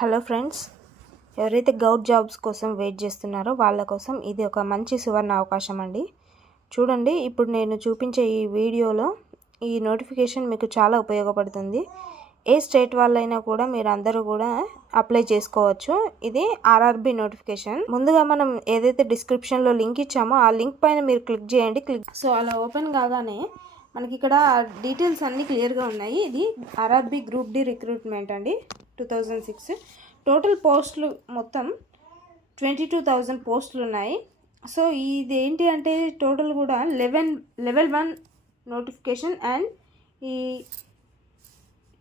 Hello friends, ఎవరైతే govt jobs కోసం wait చేస్తున్నారో వాళ్ళ కోసం ఇది ఒక మంచి సువర్ణ అవకాశం అండి. చూడండి, ఇప్పుడు నేను చూపించే ఈ వీడియోలో ఈ నోటిఫికేషన్ మీకు చాలా ఉపయోగపడుతుంది. ఏ స్టేట్ వాళ్ళైనా కూడా మీరు అందరూ కూడా అప్లై చేసుకోవచ్చు. ఇది ఆర్ఆర్బి నోటిఫికేషన్. ముందుగా మనం ఏదైతే డిస్క్రిప్షన్లో లింక్ ఇచ్చామో ఆ లింక్ పైన మీరు క్లిక్ చేయండి. సో అలా ఓపెన్ కాగానే మనకి ఇక్కడ డీటెయిల్స్ అన్నీ క్లియర్గా ఉన్నాయి. ఇది ఆర్ఆర్బి గ్రూప్ డి రిక్రూట్మెంట్ అండి, 2006. టోటల్ పోస్టులు మొత్తం 22,000 పోస్టులు ఉన్నాయి. సో ఇది ఏంటి అంటే టోటల్ కూడా లెవెల్ 1 నోటిఫికేషన్. అండ్ ఈ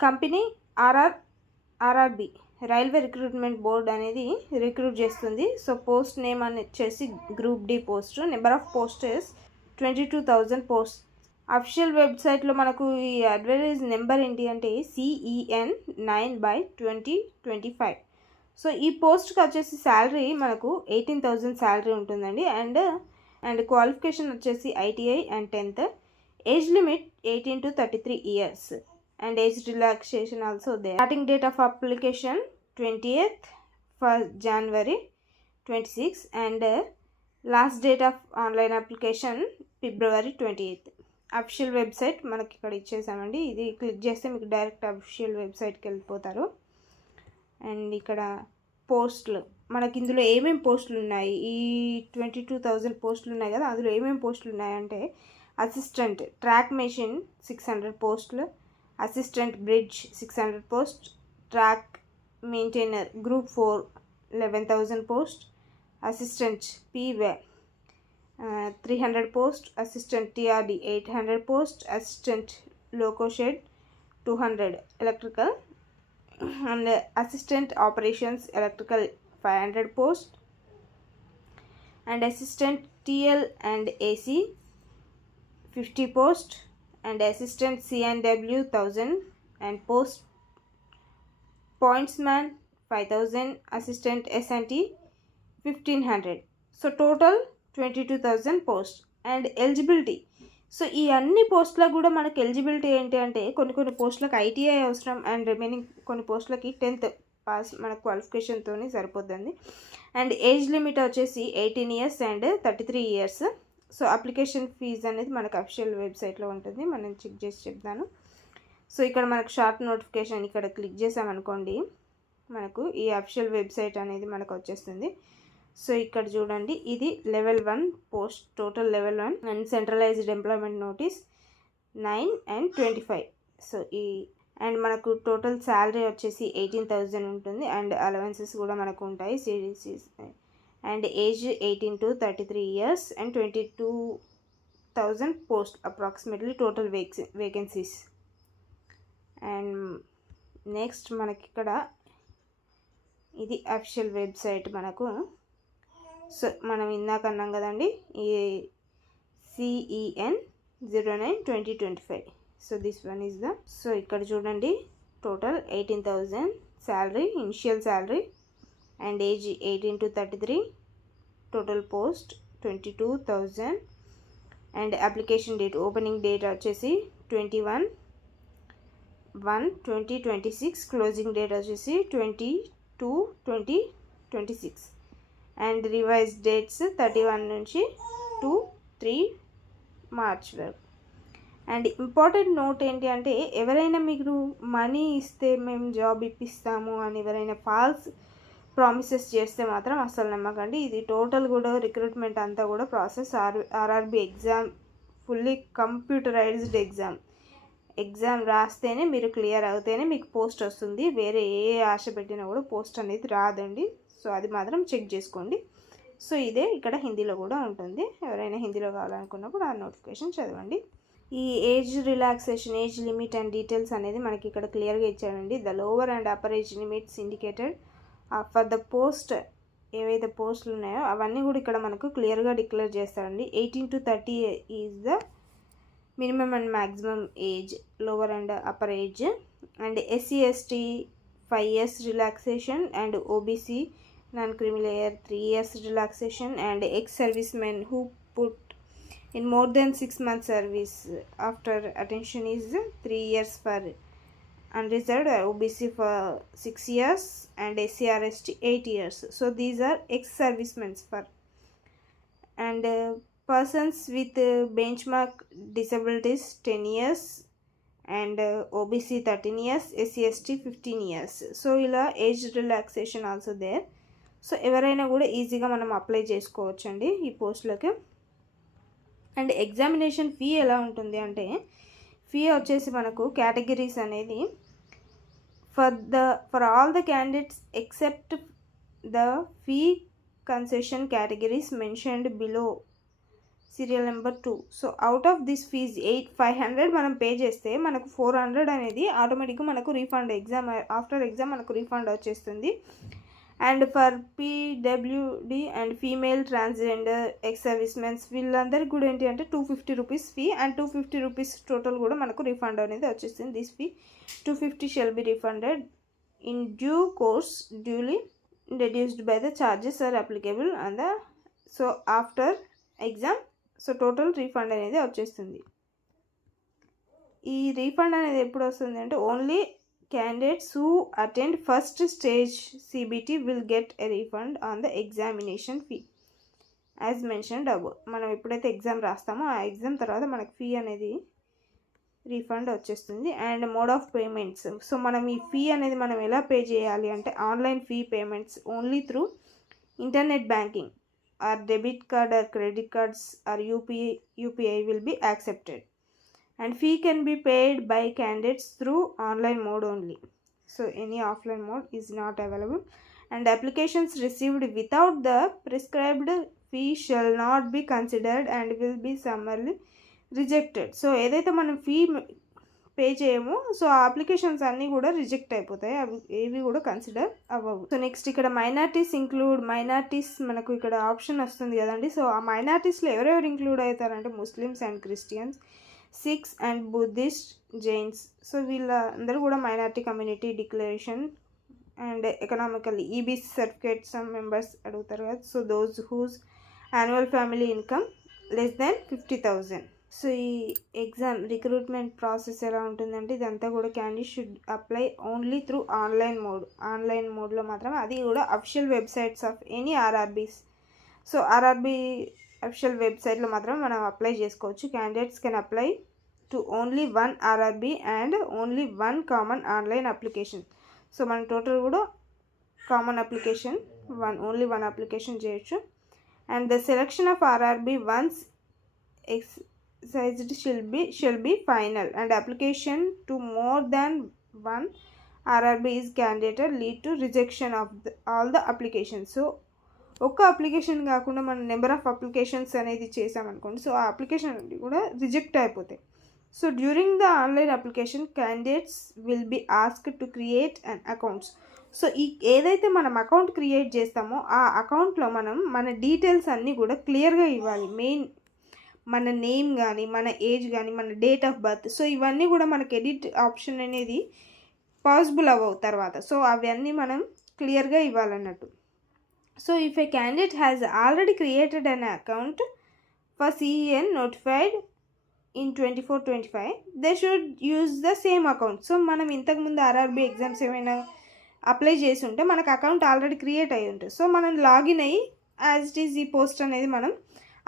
company RRB railway recruitment board అనేది రిక్రూట్ చేస్తుంది. సో పోస్ట్ నేమ్ అని వచ్చేసి group D post. Number of posts 22,000 post. Official వెబ్సైట్లో మనకు ఈ అడ్వర్టైజ్ నెంబర్ ఏంటి అంటే CEN 9/2025. సో ఈ పోస్ట్కి వచ్చేసి శాలరీ మనకు 18,000 శాలరీ ఉంటుందండి. అండ్ క్వాలిఫికేషన్ వచ్చేసి ITI and 10th. Age limit 18 to 33 years. And age relaxation also they. Starting date of application 20th January 26. And last date of online application February 28th. Official website మనకి ఇక్కడ ఇచ్చేసామండి. ఇది click చేస్తే మీకు direct official వెబ్సైట్కి వెళ్ళిపోతారు. And ఇక్కడ పోస్టులు మనకి ఇందులో ఏమేమి పోస్టులు ఉన్నాయి, ఈ 22,000 పోస్టులు ఉన్నాయి కదా, అందులో ఏమేమి పోస్టులు ఉన్నాయంటే అసిస్టెంట్ ట్రాక్ మెషిన్ 600 పోస్టులు, assistant bridge 600 post, track maintainer group 4 11,000 post, assistant PWA 300 post, assistant TRD 800 post, assistant loco shed 200 electrical, and assistant operations electrical 500 post, and assistant TL and AC 50 post, and assistant CNW 1,000 and post, pointsman 5,000, assistant SNT 1,500. so total 22,000 post. And eligibility, so ఈ అన్ని పోస్టులకు కూడా మనకు eligibility ఏంటి అంటే కొన్ని పోస్టులకు ITI అవసరం. అండ్ రిమైనింగ్ కొన్ని పోస్టులకి 10th పాస్ మన క్వాలిఫికేషన్తో సరిపోతుంది. అండ్ ఏజ్ లిమిట్ వచ్చేసి 18 years and 33 years. So application fees అనేది మనకు అఫీషియల్ వెబ్సైట్లో ఉంటుంది, మనం చెక్ చేసి చెప్తాను. సో ఇక్కడ మనకు షార్ట్ నోటిఫికేషన్ ఇక్కడ క్లిక్ చేసామనుకోండి, మనకు ఈ అఫీషియల్ వెబ్సైట్ అనేది మనకు వచ్చేస్తుంది. సో ఇక్కడ చూడండి, ఇది level 1 post, total level 1 and centralized employment notice 9 and 25. So and మనకు టోటల్ శాలరీ వచ్చేసి 18,000 ఉంటుంది. అండ్ అలవెన్సెస్ కూడా మనకు ఉంటాయి, సిడిసిస్. And age 18 to 33 years and 22,000 post approximately total vacancies. And next మనకి ఇక్కడ ఇది అఫీషియల్ వెబ్సైట్ మనకు. సో మనం ఇందాక అన్నాం కదండి, ఈ CEN 09/2025. So this one is the. So ఇక్కడ చూడండి, total 18,000 salary, initial salary, and age 18 to 33, total post 22,000. And application date, opening date వచ్చేసి 21/1/2026, క్లోజింగ్ డేట్ వచ్చేసి 22/2026. అండ్ రివైజ్ డేట్స్ 31 నుంచి 3 March వరకు. అండ్ ఇంపార్టెంట్ నోట్ ఏంటి అంటే ఎవరైనా మీరు మనీ ఇస్తే మేము జాబ్ ఇప్పిస్తాము అని ఎవరైనా ఫాల్స్ ప్రామిసెస్ చేస్తే మాత్రం అస్సలు నమ్మకండి. ఇది టోటల్ కూడా రిక్రూట్మెంట్ అంతా కూడా process RRB exam fully computerized exam రాస్తేనే మీరు క్లియర్ అవుతేనే మీకు పోస్ట్ వస్తుంది. వేరే ఏ ఆశ పెట్టినా కూడా పోస్ట్ అనేది రాదండి. సో అది మాత్రం చెక్ చేసుకోండి. సో ఇదే ఇక్కడ హిందీలో కూడా ఉంటుంది, ఎవరైనా హిందీలో కావాలనుకున్నప్పుడు ఆ నోటిఫికేషన్ చదవండి. ఈ age relaxation, age limit and details అనేది మనకి ఇక్కడ క్లియర్గా ఇచ్చాడండి. The lower and upper age limits indicated for the post, ఏవైతే పోస్టులు ఉన్నాయో అవన్నీ కూడా ఇక్కడ మనకు క్లియర్గా డిక్లేర్ చేస్తారండి. 18 to 30 is the minimum and maximum age, lower and upper age. And SC ST 5 years relaxation. And OBC non క్రిమి layer 3 years relaxation. And ex-servicemen who put in more than 6 months service after attention is 3 years for unreserved, OBC for 6 years and SC/ST 8 years. So these are ex-servicemen for, and persons with benchmark disabilities 10 years and OBC 13 years, SC/ST 15 years. So ఇలా age relaxation also there. So ఎవరైనా కూడా ఈజీగా మనం apply చేసుకోవచ్చండి ఈ పోస్టులకి. And examination fee ఎలా ఉంటుంది అంటే, ఫీ వచ్చేసి మనకు కేటగిరీస్ అనేది for all the candidates except the fee concession categories mentioned below serial number 2. So out of this fees 500 మనం పే చేస్తే మనకు 400 అనేది ఆటోమేటిక్గా మనకు రీఫండ్, ఆఫ్టర్ ఎగ్జామ్ మనకు రీఫండ్ వచ్చేస్తుంది. And for PWD and female transgender ex servicemens వీళ్ళందరికీ కూడా ఏంటి అంటే 250 rupees fee and 250 rupees total కూడా మనకు రీఫండ్ అనేది వచ్చేస్తుంది. This fee 250 shall be refunded in due course duly deduced by the charges are applicable and the so after exam so total refund అనేది వచ్చేస్తుంది. ఈ రీఫండ్ అనేది ఎప్పుడు వస్తుంది అంటే, only candidates who attend first stage CBT will get a refund on the examination fee as mentioned above. మనం ఎప్పుడైతే exam రాస్తామో ఆ ఎగ్జామ్ తర్వాత మనకు ఫీ అనేది రీఫండ్ వచ్చేస్తుంది. And mode of payments, so మనం ఈ ఫీ అనేది మనం ఎలా పే చేయాలి అంటే, online fee payments only through internet banking or debit card or credit cards or UPI will be accepted. And fee can be paid by candidates through online mode only. So any offline mode is not available. And applications received without the prescribed fee shall not be considered and will be summarily rejected. So ఏదైతే మనం fee pay చేయమో so ఆ applications అన్నీ కూడా reject అయిపోతాయి, అవి ఏవి కూడా consider అవ్వవు. సో నెక్స్ట్ ఇక్కడ మైనారిటీస్ మనకు ఇక్కడ ఆప్షన్ వస్తుంది కదండి. సో ఆ మైనారిటీస్లో ఎవరెవరు ఇంక్లూడ్ అవుతారంటే, Muslims and Christians, Sikhs and Buddhist, Jains. So వీళ్ళందరూ కూడా minority community declaration and economical EBC certificate some members అడుగుతారు కదా. So those whose annual family income less than 50,000. So ఈ ఎగ్జామ్ రిక్రూట్మెంట్ ప్రాసెస్ ఎలా ఉంటుందంటే, ఇదంతా కూడా candidate should apply only through online మోడ్లో మాత్రమే, అది కూడా official websites of any RRBs. So RRB official వెబ్సైట్లో మాత్రం మనం అప్లై చేసుకోవచ్చు. Candidates can apply to only 1 RRB and only 1 common online application. So మన టోటల్ కూడా కామన్ అప్లికేషన్ ఓన్లీ 1 అప్లికేషన్ చేయొచ్చు. And the selection of RRB once exercised shall be final, and application to more than 1 RRB is candidated lead to rejection of all the applications. So ఒక్క application కాకుండా మనం number of applications అనేది చేసామనుకోండి, so ఆ application అనేది కూడా reject అయిపోతాయి. So during the online application candidates will be asked to create an accounts. So ఏదైతే మనం అకౌంట్ క్రియేట్ చేస్తామో ఆ అకౌంట్లో మనం మన డీటెయిల్స్ అన్నీ కూడా క్లియర్గా ఇవ్వాలి. మెయిన్ మన నేమ్ కానీ, మన ఏజ్ కానీ, మన డేట్ ఆఫ్ బర్త్. సో ఇవన్నీ కూడా మనకు ఎడిట్ ఆప్షన్ అనేది పాసిబుల్ అవ్వవు తర్వాత. సో అవన్నీ మనం క్లియర్గా ఇవ్వాలన్నట్టు. So if a candidate has already created an account for CEN notified in 24-25 they should use the same account. So మనం ఇంతకుముందు RRB ఎగ్జామ్స్ ఏమైనా అప్లై చేసి ఉంటే మనకు అకౌంట్ ఆల్రెడీ క్రియేట్ అయ్యి ఉంటుంది. సో మనం లాగిన్ అయ్యి యాజ్ ఇట్ ఈజ్ ఈ పోస్ట్ అనేది మనం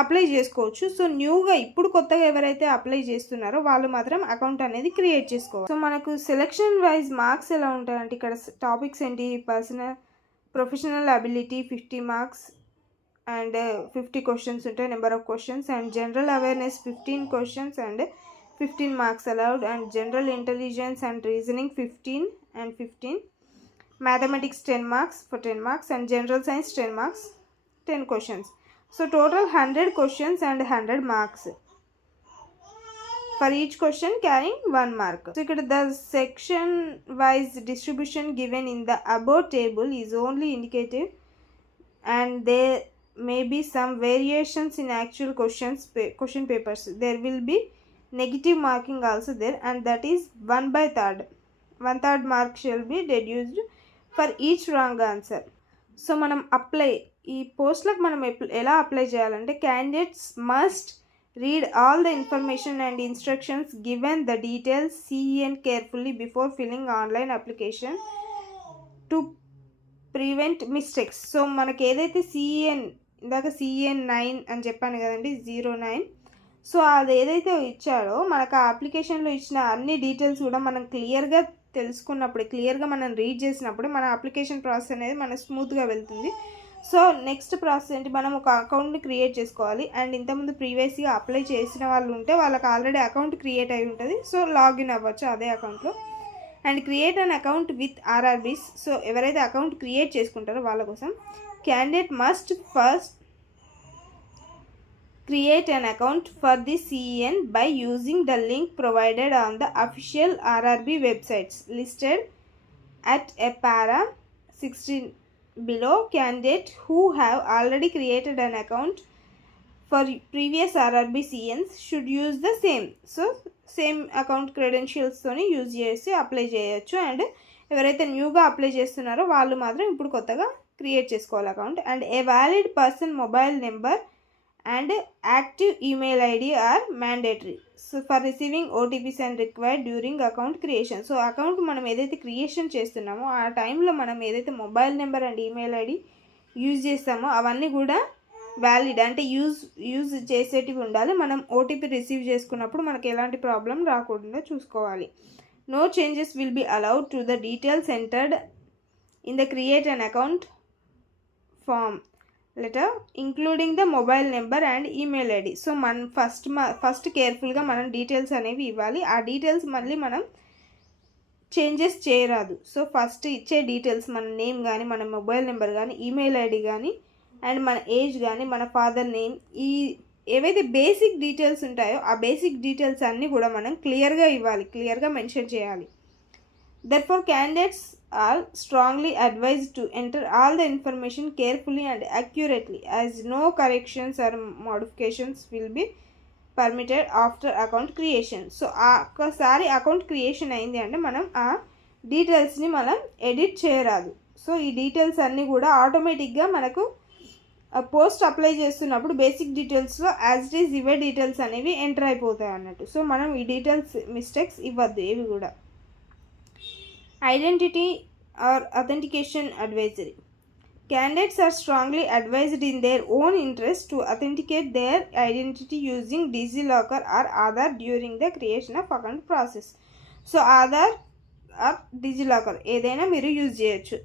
అప్లై చేసుకోవచ్చు. సో న్యూగా ఇప్పుడు కొత్తగా ఎవరైతే అప్లై చేస్తున్నారో వాళ్ళు మాత్రం అకౌంట్ అనేది క్రియేట్ చేసుకోవాలి. సో మనకు సెలెక్షన్ వైజ్ మార్క్స్ ఎలా ఉంటాయంటే, ఇక్కడ టాపిక్స్ ఏంటి, professional ability 50 marks and 50 questions ఉంటాయి, number of questions. And general awareness 15 questions and 15 marks allowed. And general intelligence and reasoning 15 and 15. Mathematics 10 marks for 10 marks and general science 10 marks 10 questions. So total 100 questions and 100 marks for each question carrying 1 mark. So ikkada the section wise distribution given in the above table is only indicative and there may be some variations in actual question papers. There will be negative marking also there, and that is 1/3. 1/3 mark shall be deduced for each wrong answer. So మనం ఈ పోస్ట్లకు మనం ఎలా apply చేయాలంటే, candidates must Read all the information and instructions given the details CEN carefully before filling online application to prevent mistakes. So మనకి ఏదైతే CN ఇందాక CN9 అని చెప్పాను కదండి, 09. సో అది ఏదైతే ఇచ్చాడో మనకు ఆ అప్లికేషన్లో ఇచ్చిన అన్ని డీటెయిల్స్ కూడా మనం క్లియర్గా తెలుసుకున్నప్పుడు, క్లియర్గా మనం రీడ్ చేసినప్పుడు మన అప్లికేషన్ ప్రాసెస్ అనేది మన స్మూత్గా వెళ్తుంది. సో నెక్స్ట్ ప్రాసెస్ ఏంటి, మనం ఒక అకౌంట్ని క్రియేట్ చేసుకోవాలి. అండ్ ఇంతకుముందు ప్రీవియస్గా అప్లై చేసిన వాళ్ళు ఉంటే వాళ్ళకి ఆల్రెడీ అకౌంట్ క్రియేట్ అయి ఉంటుంది. సో లాగిన్ అవ్వచ్చు అదే అకౌంట్లో. And create an account with RRBs. So ఎవరైతే అకౌంట్ క్రియేట్ చేసుకుంటారో వాళ్ళ కోసం candidate must first create an account for the CEN by using the link provided on the official RRB websites listed at a para 16 below. Candidates who have already created an account for previous RRB CENs should use the same. So same account credentials తోని use చేసి apply చేయొచ్చు. And ఎవరైతే న్యూగా apply చేస్తున్నారో వాళ్ళు మాత్రం ఇప్పుడు కొత్తగా క్రియేట్ చేసుకోవాలి account. And a valid person mobile number and active email ID are mandatory so for receiving OTPs and required during account creation. So account మనం ఏదైతే క్రియేషన్ చేస్తున్నామో ఆ టైంలో మనం ఏదైతే mobile number and email ID use చేస్తామో అవన్నీ కూడా వ్యాలిడ్ అంటే యూజ్ చేసేటివి ఉండాలి. మనం ఓటీపీ రిసీవ్ చేసుకున్నప్పుడు మనకి ఎలాంటి ప్రాబ్లం రాకుండా చూసుకోవాలి. No changes will be allowed to the details entered in the create an account form letter including the mobile number and email ID. So మనం ఫస్ట్ కేర్ఫుల్గా మనం డీటెయిల్స్ అనేవి ఇవ్వాలి. ఆ డీటెయిల్స్ మళ్ళీ మనం చేంజెస్ చేయరాదు. సో ఫస్ట్ ఇచ్చే డీటెయిల్స్ మన నేమ్ కానీ, మన మొబైల్ నెంబర్ కానీ, ఈమెయిల్ ఐడి కానీ, అండ్ మన ఏజ్ కానీ, మన ఫాదర్ నేమ్, ఈ ఏవైతే బేసిక్ డీటెయిల్స్ ఉంటాయో ఆ బేసిక్ డీటెయిల్స్ అన్నీ కూడా మనం క్లియర్గా ఇవ్వాలి, క్లియర్గా మెన్షన్ చేయాలి. Therefore, candidates are strongly advised to enter all the information carefully and accurately, as no corrections or modifications will be permitted after account creation. So ఒక్కసారి అకౌంట్ క్రియేషన్ అయింది అంటే మనం ఆ డీటెయిల్స్ని మనం ఎడిట్ చేయరాదు. సో ఈ డీటెయిల్స్ అన్నీ కూడా ఆటోమేటిక్గా మనకు పోస్ట్ అప్లై చేస్తున్నప్పుడు బేసిక్ డీటెయిల్స్లో యాజ్ ఇట్ ఈజ్ ఇవే డీటెయిల్స్ అనేవి ఎంటర్ అయిపోతాయి అన్నట్టు. సో మనం ఈ డీటెయిల్స్ మిస్టేక్స్ ఇవ్వద్దు ఏవి కూడా. Identity or authentication advisory. Candidates are strongly advised in their own interest to authenticate their identity using DigiLocker or Aadhaar during the creation of account process. So Aadhaar or DigiLocker ఏదైనా మీరు use చేయొచ్చు.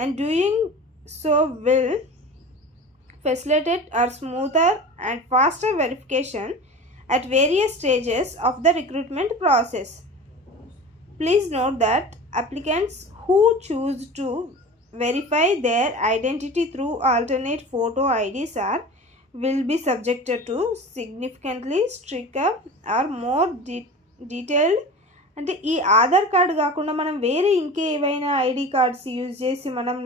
And doing so will facilitate or smoother and faster verification at various stages of the recruitment process. Please note that applicants who choose to verify their identity through alternate photo IDs will be subjected to significantly stricter or more detailed. అంటే ఈ Aadhaar card కాకుండా మనం వేరే ఇంకేవైనా ID cards use చేసి మనం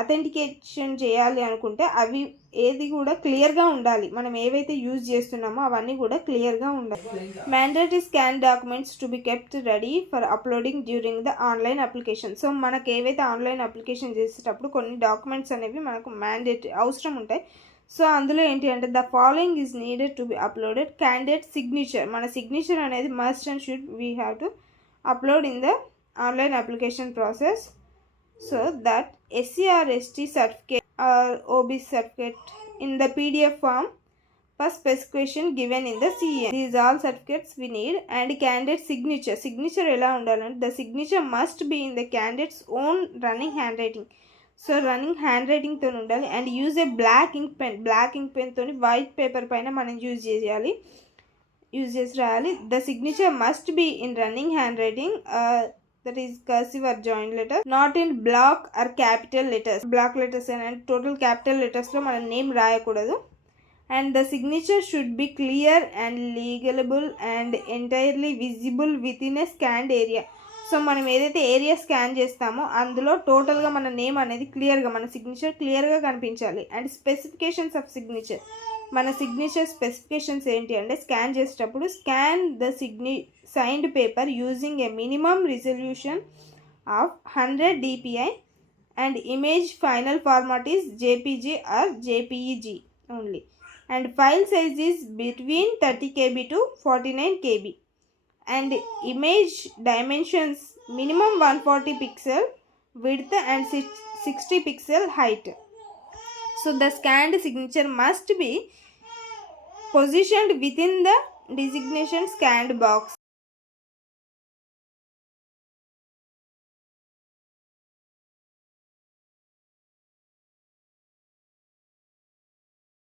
authentication చేయాలి అనుకుంటే అవి ఏది కూడా క్లియర్గా ఉండాలి. మనం ఏవైతే యూజ్ చేస్తున్నామో అవన్నీ కూడా క్లియర్గా ఉండాలి. Mandatory scan documents to be kept ready for uploading during the online application. So మనకు ఏవైతే ఆన్లైన్ అప్లికేషన్ చేసేటప్పుడు కొన్ని డాక్యుమెంట్స్ అనేవి మనకు మ్యాండేటరీ అవసరం ఉంటాయి. సో అందులో ఏంటి అంటే the following is needed to be uploaded. Candidate signature, మన సిగ్నేచర్ అనేది must and should we have to upload in the online application process. So that SC or ST certificate or OBC certificate in the PDF form per specification given in the CEN. These all certificates we need. And candidate signature. Signature ఎలా ఉండాలంటే the signature must be in the candidate's own running handwriting. So running హ్యాండ్ రైటింగ్తో ఉండాలి. And use a black ink pen. Black ink పెన్తో white paper పైన మనం use చేసి రాయాలి. The signature must be in running handwriting, that is cursive or joint letters, not in block or capital letters. Block letters and total capital letters లో మన name రాయకూడదు. and the signature should be clear and legible and entirely visible within a scanned area. So మనం ఏదైతే area scan చేస్తామో అందులో టోటల్గా మన name అనేది క్లియర్గా, మన సిగ్నేచర్ క్లియర్గా కనిపించాలి. అండ్ స్పెసిఫికేషన్స్ ఆఫ్ సిగ్నేచర్, మన సిగ్నేచర్ స్పెసిఫికేషన్స్ ఏంటి అంటే స్కాన్ చేసేటప్పుడు scan the signed paper using a minimum resolution of 100 dpi and image final format is JPG or JPEG only. and file size is between 30 KB to 49 KB, and image dimensions minimum 140 pixel width and 60 pixel height. So the scanned signature must be positioned within the designation scanned box.